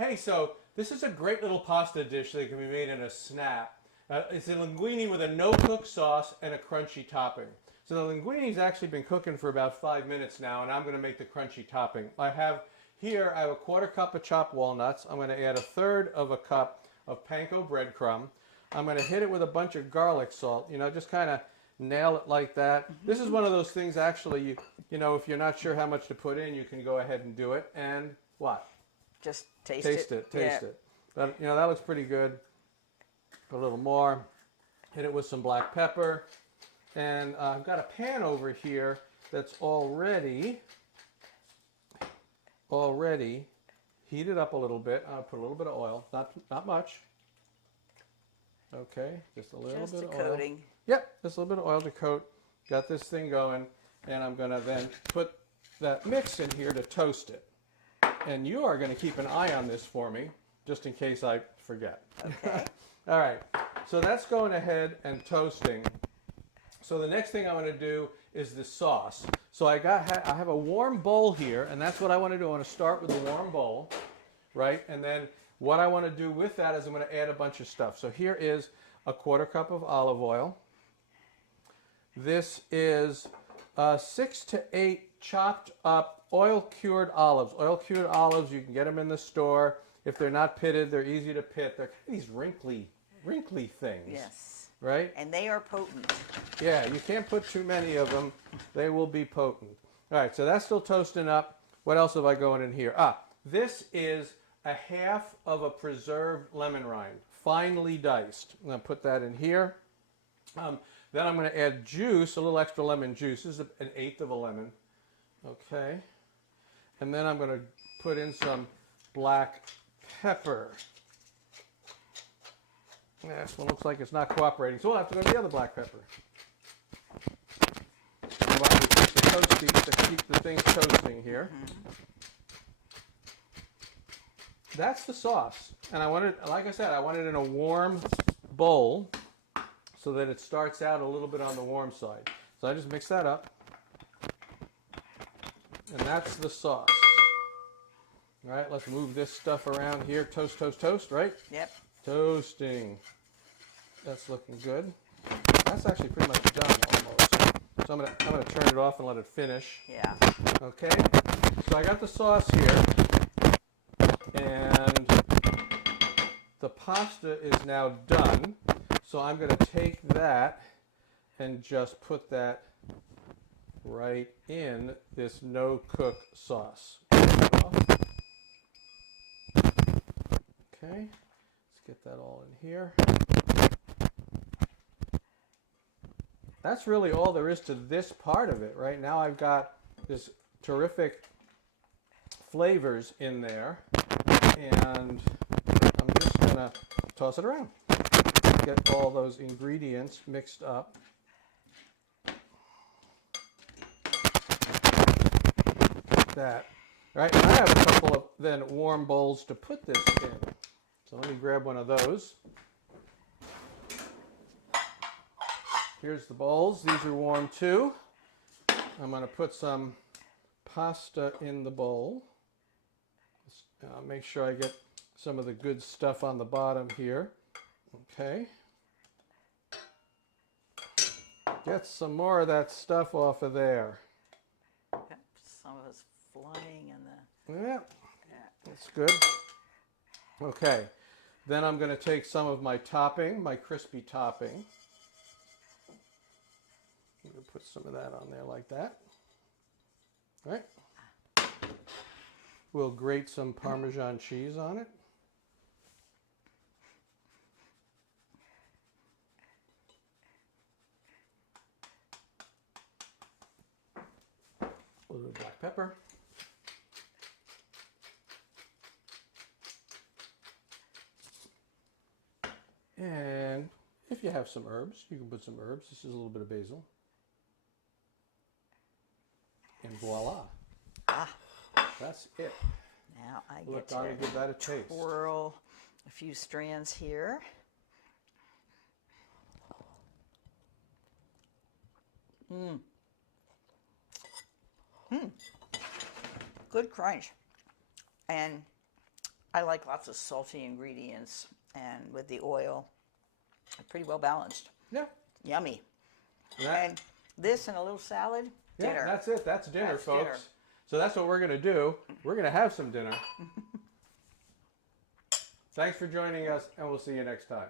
Hey, so this is a great little pasta dish that can be made in a snap. It's a linguine with a no-cook sauce and a crunchy topping. So the linguine's actually been cooking for about 5 minutes now, and I'm going to make the crunchy topping. I have a quarter cup of chopped walnuts. I'm going to add a third of a cup of panko breadcrumb. I'm going to hit it with a bunch of garlic salt. You know, just kind of nail it like that. This is one of those things actually, you know, if you're not sure how much to put in, you can go ahead and do it. And what? Just taste it. Taste it. But, you know, that looks pretty good. Put a little more. Hit it with some black pepper. And I've got a pan over here that's already heated up a little bit. I'll put a little bit of oil, not much. Okay, just a little bit of oil. Just a coating. Yep, just a little bit of oil to coat. Got this thing going, and I'm going to then put that mix in here to toast it. And you are going to keep an eye on this for me, just in case I forget. Okay. All right, so that's going ahead and toasting. So the next thing I'm going to do is the sauce. So I have a warm bowl here, and that's what I want to do. I want to start with a warm bowl, right? And then what I want to do with that is I'm going to add a bunch of stuff. So here is a quarter cup of olive oil. This is 6 to 8 chopped up oil-cured olives. Oil-cured olives, you can get them in the store. If they're not pitted, they're easy to pit. They're kind of these wrinkly things. Yes. Right? And they are potent. Yeah, you can't put too many of them. They will be potent. All right, so that's still toasting up. What else have I going in here? This is a half of a preserved lemon rind, finely diced. I'm going to put that in here. Then I'm going to add juice, a little extra lemon juice. This is an eighth of a lemon. Okay. And then I'm going to put in some black pepper. This one looks like it's not cooperating, so we'll have to go to the other black pepper. While we keep the things toasting here. That's the sauce. And I want it, like I said, I want it in a warm bowl so that it starts out a little bit on the warm side. So I just mix that up. And that's the sauce. All right, let's move this stuff around here. Toast, toast, toast, right? Yep. Toasting. That's looking good. That's actually pretty much done almost. So I'm gonna turn it off and let it finish. Yeah. Okay. So I got the sauce here, and the pasta is now done. So I'm gonna take that and just put that right in this no-cook sauce. Okay. Let's get that all in here. That's really all there is to this part of it. Right now I've got this terrific flavors in there, and I'm just going to toss it around. Get all those ingredients mixed up. Like that. All right, and I have a couple of then warm bowls to put this in. So let me grab one of those. Here's the bowls. These are warm too. I'm going to put some pasta in the bowl. Make sure I get some of the good stuff on the bottom here. Okay. Get some more of that stuff off of there. Some of it's flying in the... Yeah, that's good. Okay. Then I'm going to take some of my topping, my crispy topping. I'm going to put some of that on there like that. All right. We'll grate some Parmesan cheese on it. A little bit of black pepper. And if you have some herbs, you can put some herbs. This is a little bit of basil. And voila. That's it. Now I get Look, to I'll give that a taste. twirl a few strands here. Good crunch. And I like lots of salty ingredients, and with the oil, pretty well balanced. Yeah. Yummy. That- And this and a little salad, yeah, dinner. that's it. That's dinner, That's folks. dinner. So that's what we're going to do. We're going to have some dinner. Thanks for joining us, and we'll see you next time.